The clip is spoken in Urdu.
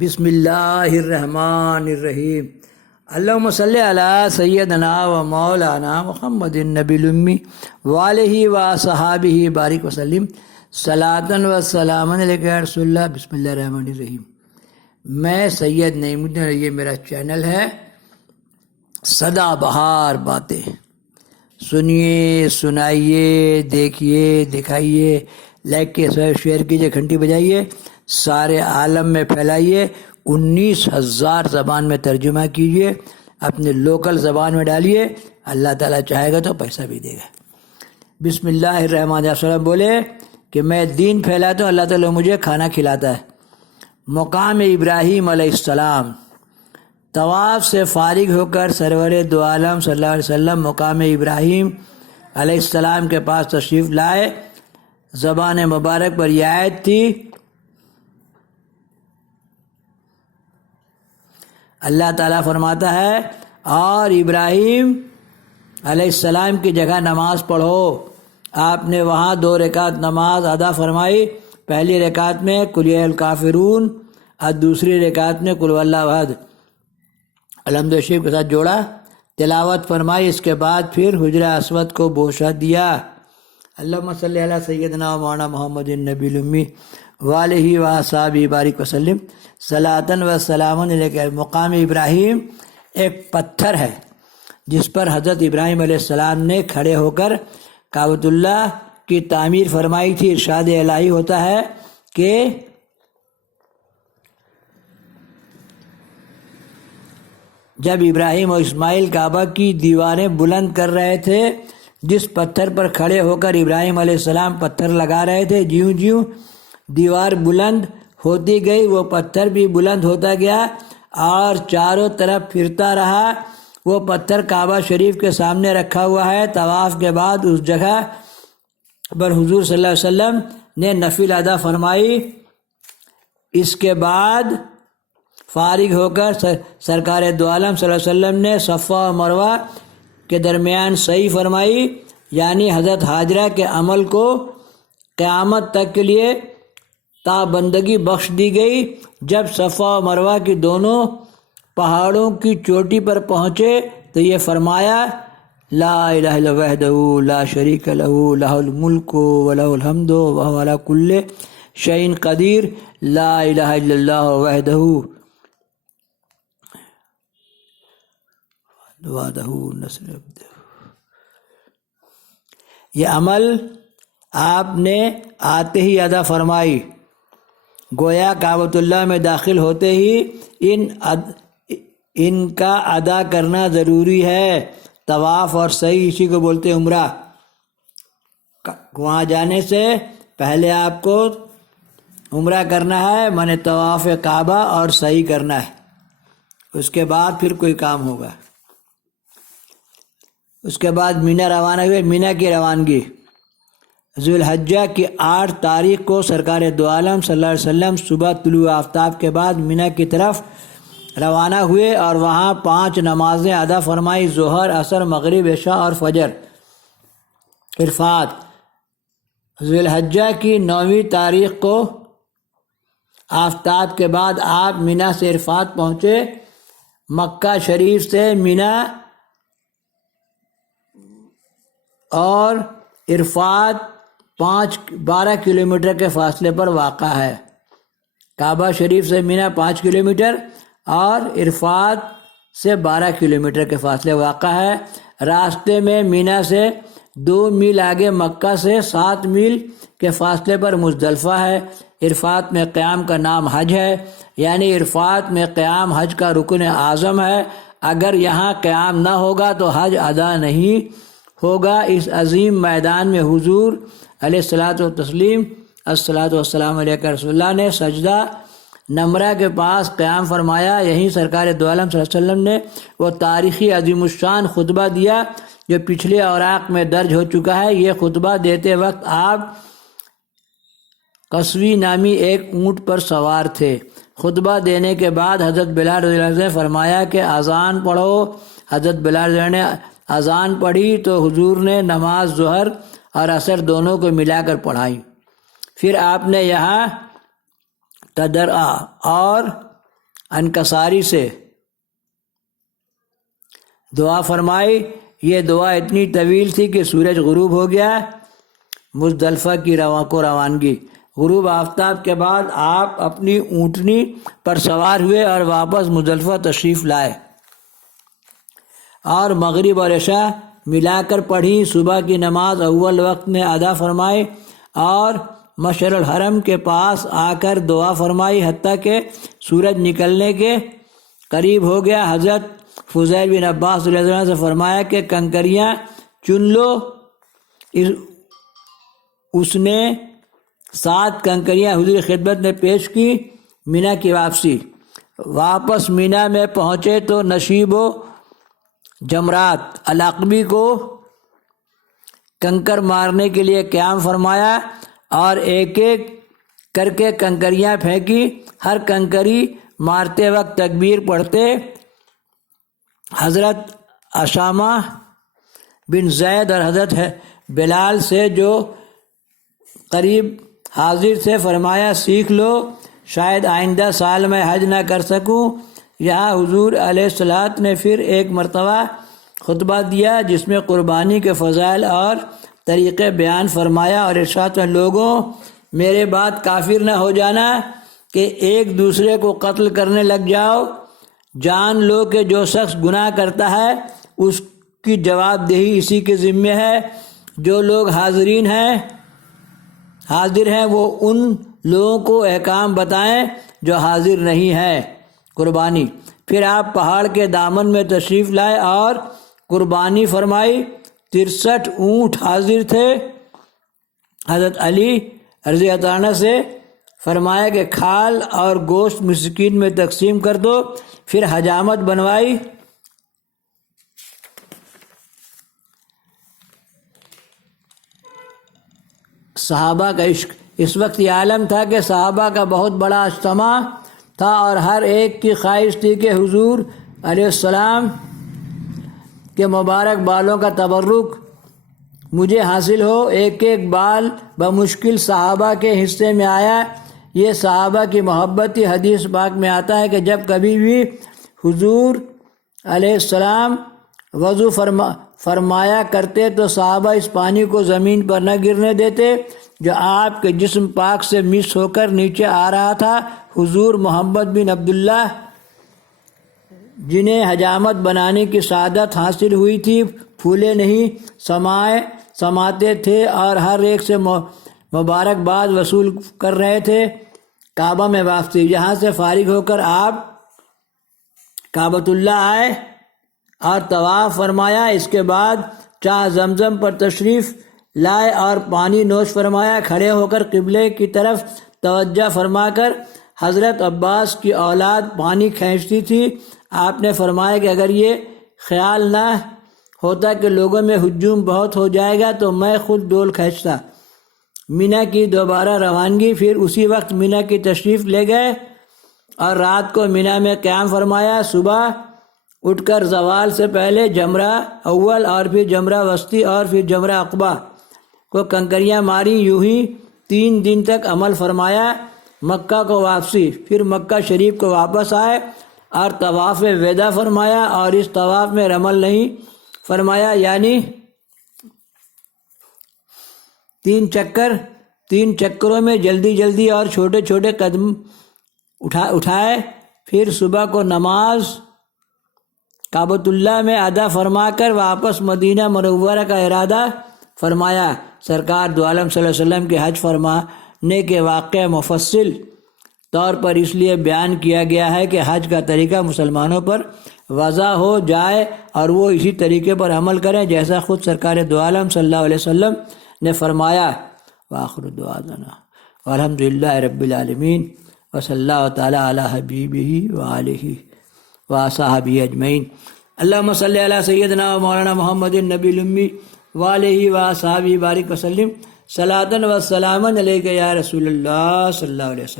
بسم اللہ الرحمن الرحیم۔ اللہم صلی علی سیدنا و مولانا محمد النبی الامی وآلہ و صحابہ بارک وسلم صلاۃ و سلام علیک یا رسول اللہ۔ بسم اللہ الرحمن الرحیم۔ میں سید نعیم الدین اور یہ میرا چینل ہے سدا بہار باتیں۔ سنیے، سنائیے، دیکھیے، دکھائیے، لائک کے شیئر کیجیے، گھنٹی بجائیے، سارے عالم میں پھیلائیے، 19,000 زبان میں ترجمہ کیجیے، اپنے لوکل زبان میں ڈالیے، اللہ تعالیٰ چاہے گا تو پیسہ بھی دے گا۔ بسم اللہ الرحمن الرحیم بولے کہ میں دین پھیلاتا ہوں، اللہ تعالیٰ مجھے کھانا کھلاتا ہے۔ مقام ابراہیم علیہ السلام، طواف سے فارغ ہو کر سرور دو عالم صلی اللہ علیہ وسلم مقام ابراہیم علیہ السلام کے پاس تشریف لائے۔ زبان مبارک پر یہ آیت تھی، اللہ تعالیٰ فرماتا ہے اور ابراہیم علیہ السلام کی جگہ نماز پڑھو۔ آپ نے وہاں 2 رکعت نماز ادا فرمائی، پہلی رکعت میں قل یا الکافرون اور دوسری رکعت میں قل واللہ احد الحمد شریف کے ساتھ جوڑا، تلاوت فرمائی۔ اس کے بعد پھر حجر اسود کو بوسہ دیا۔ اللہم صلی علی سیدنا و مولانا محمد النبی الامی وآلہ و صحابہ بارک وسلم صلاۃ و سلام علیک۔ مقام ابراہیم ایک پتھر ہے جس پر حضرت ابراہیم علیہ السلام نے کھڑے ہو کر کعبۃ اللہ کی تعمیر فرمائی تھی۔ ارشاد الہی ہوتا ہے کہ جب ابراہیم اور اسماعیل کعبہ کی دیواریں بلند کر رہے تھے، جس پتھر پر کھڑے ہو کر ابراہیم علیہ السلام پتھر لگا رہے تھے، جیوں جیوں دیوار بلند ہوتی گئی وہ پتھر بھی بلند ہوتا گیا اور چاروں طرف پھرتا رہا۔ وہ پتھر کعبہ شریف کے سامنے رکھا ہوا ہے۔ طواف کے بعد اس جگہ پر حضور صلی اللہ علیہ وسلم نے نفل ادا فرمائی۔ اس کے بعد فارغ ہو کر سرکار دو عالم صلی اللہ علیہ وسلم نے صفا و مروہ کے درمیان سعی فرمائی، یعنی حضرت حاجرہ کے عمل کو قیامت تک کے لیے تابندگی بخش دی گئی۔ جب صفا و مروہ کی دونوں پہاڑوں کی چوٹی پر پہنچے تو یہ فرمایا لا الہ الا وحدہ لا شریک لہ لہ الملک و لہ الحمد وہو علی کل شیء قدیر لا الہ الا اللہ وحدہ وحدہ نصر عبدہ۔ یہ عمل آپ نے آتے ہی ادا فرمائی۔ گویا کعبۃ اللہ میں داخل ہوتے ہی ان کا ادا کرنا ضروری ہے۔ طواف اور سعی اسی کو بولتے ہیں عمرہ۔ وہاں جانے سے پہلے آپ کو عمرہ کرنا ہے، مانے طواف کعبہ اور سعی کرنا ہے، اس کے بعد پھر کوئی کام ہوگا۔ اس کے بعد مینا روانہ ہوئے۔ مینا کی روانگی ذو الحجہ کی 8 تاریخ کو سرکار دو عالم صلی اللہ علیہ وسلم صبح طلوع آفتاب کے بعد مینا کی طرف روانہ ہوئے اور وہاں 5 نمازیں ادا فرمائی، ظہر، عصر، مغرب، عشاء اور فجر۔ عرفات ذو الحجہ کی 9ویں تاریخ کو آفتاب کے بعد آپ مینا سے عرفات پہنچے۔ مکہ شریف سے مینا اور عرفات 12 کلومیٹر کے فاصلے پر واقع ہے۔ کعبہ شریف سے مینا 5 کلومیٹر اور عرفات سے 12 کلومیٹر کے فاصلے واقع ہے۔ راستے میں مینا سے 2 میل آگے مکہ سے 7 میل کے فاصلے پر مزدلفہ ہے۔ عرفات میں قیام کا نام حج ہے، یعنی عرفات میں قیام حج کا رکن اعظم ہے۔ اگر یہاں قیام نہ ہوگا تو حج ادا نہیں ہوگا۔ اس عظیم میدان میں حضور علیہ الصلاۃ والتسلیم الصلاۃ والسلام علیک رسول اللہ نے سجدہ نمرہ کے پاس قیام فرمایا۔ یہیں سرکار دو عالم صلی اللہ علیہ وسلم نے وہ تاریخی عظیم الشان خطبہ دیا جو پچھلے اوراق میں درج ہو چکا ہے۔ یہ خطبہ دیتے وقت آپ قصوی نامی ایک اونٹ پر سوار تھے۔ خطبہ دینے کے بعد حضرت بلال رضی اللہ عنہ نے فرمایا کہ اذان پڑھو۔ حضرت بلال رضی اللہ عنہ نے اذان پڑھی تو حضور نے نماز ظہر اور عصر دونوں کو ملا کر پڑھائی۔ پھر آپ نے یہاں تدرع اور انکساری سے دعا فرمائی۔ یہ دعا اتنی طویل تھی کہ سورج غروب ہو گیا۔ مزدلفہ کی روانگی۔ غروب آفتاب کے بعد آپ اپنی اونٹنی پر سوار ہوئے اور واپس مزدلفہ تشریف لائے اور مغرب اور عشاء ملا کر پڑھی۔ صبح کی نماز اول وقت میں ادا فرمائی اور مشعر الحرم کے پاس آ کر دعا فرمائی حتیٰ کہ سورج نکلنے کے قریب ہو گیا۔ حضرت فضیل بن عباس رضی اللہ عنہ سے فرمایا کہ کنکریاں چن لو۔ اس نے 7 کنکریاں حضور کی خدمت میں پیش کی۔ مینا کی واپس مینا میں پہنچے تو نشیب و جمرات العقبی کو کنکر مارنے کے لیے قیام فرمایا اور ایک ایک کر کے کنکریاں پھینکی۔ ہر کنکری مارتے وقت تکبیر پڑھتے حضرت اسامہ بن زید اور حضرت بلال سے جو قریب حاضر تھے فرمایا سیکھ لو، شاید آئندہ سال میں حج نہ کر سکوں۔ یہاں حضور علیہ الصلوۃ نے پھر ایک مرتبہ خطبہ دیا جس میں قربانی کے فضائل اور طریقے بیان فرمایا اور ارشاد میں لوگوں میرے بعد کافر نہ ہو جانا کہ ایک دوسرے کو قتل کرنے لگ جاؤ۔ جان لو کہ جو شخص گناہ کرتا ہے اس کی جواب دہی اسی کے ذمے ہے۔ جو لوگ حاضر ہیں وہ ان لوگوں کو احکام بتائیں جو حاضر نہیں ہے۔ قربانی۔ پھر آپ پہاڑ کے دامن میں تشریف لائے اور قربانی فرمائی۔ 63 اونٹ حاضر تھے۔ حضرت علی رضی اللہ عنہ سے فرمایا کہ کھال اور گوشت مسکین میں تقسیم کر دو۔ پھر حجامت بنوائی۔ صحابہ کا عشق۔ اس وقت یہ عالم تھا کہ صحابہ کا بہت بڑا اجتماع تھا اور ہر ایک کی خواہش تھی کہ حضور علیہ السلام کے مبارک بالوں کا تبرک مجھے حاصل ہو۔ ایک ایک بال بمشکل صحابہ کے حصے میں آیا۔ یہ صحابہ کی محبت تھی۔ حدیث پاک میں آتا ہے کہ جب کبھی بھی حضور علیہ السلام وضو فرمایا کرتے تو صحابہ اس پانی کو زمین پر نہ گرنے دیتے جو آپ کے جسم پاک سے مکس ہو کر نیچے آ رہا تھا۔ حضور محمد بن عبداللہ جنہیں حجامت بنانے کی سعادت حاصل ہوئی تھی پھولے نہیں سماتے تھے اور ہر ایک سے مبارکباد وصول کر رہے تھے۔ کعبہ میں واپسی۔ یہاں سے فارغ ہو کر آپ کعبۃ اللہ آئے اور طواف فرمایا۔ اس کے بعد چاہ زمزم پر تشریف لائے اور پانی نوش فرمایا۔ کھڑے ہو کر قبلے کی طرف توجہ فرما کر حضرت عباس کی اولاد پانی کھینچتی تھی۔ آپ نے فرمایا کہ اگر یہ خیال نہ ہوتا کہ لوگوں میں ہجوم بہت ہو جائے گا تو میں خود ڈول کھینچتا۔ مینا کی دوبارہ روانگی۔ پھر اسی وقت مینا کی تشریف لے گئے اور رات کو مینا میں قیام فرمایا۔ صبح اٹھ کر زوال سے پہلے جمرہ اول اور پھر جمرہ وسطی اور پھر جمرہ عقبہ کو کنکریاں ماری۔ یوں ہی 3 دن تک عمل فرمایا۔ مکہ کو واپسی۔ پھر مکہ شریف کو واپس آئے اور طواف وداع فرمایا اور اس طواف میں رمل نہیں فرمایا، یعنی 3 چکروں میں جلدی اور چھوٹے چھوٹے قدم اٹھائے۔ پھر صبح کو نماز کعبۃ اللہ میں ادا فرما کر واپس مدینہ منورہ کا ارادہ فرمایا۔ سرکار دو عالم صلی اللہ علیہ وسلم کے حج فرمانے کے واقعہ مفصل طور پر اس لیے بیان کیا گیا ہے کہ حج کا طریقہ مسلمانوں پر واضح ہو جائے اور وہ اسی طریقے پر عمل کریں جیسا خود سرکار دو عالم صلی اللہ علیہ وسلم نے فرمایا۔ وآخر دعوانا والحمدللہ رب العالمین وصلی اللہ تعالی علی حبیبہ وآلہ وصحبہ اجمعین۔ اللہم صلی علی سیدنا و مولانا محمد النبی الامی وآلہ وصحبہ بارک وسلم صلاۃ و سلاما علیک یا رسول اللہ صلی اللہ علیہ وسلم۔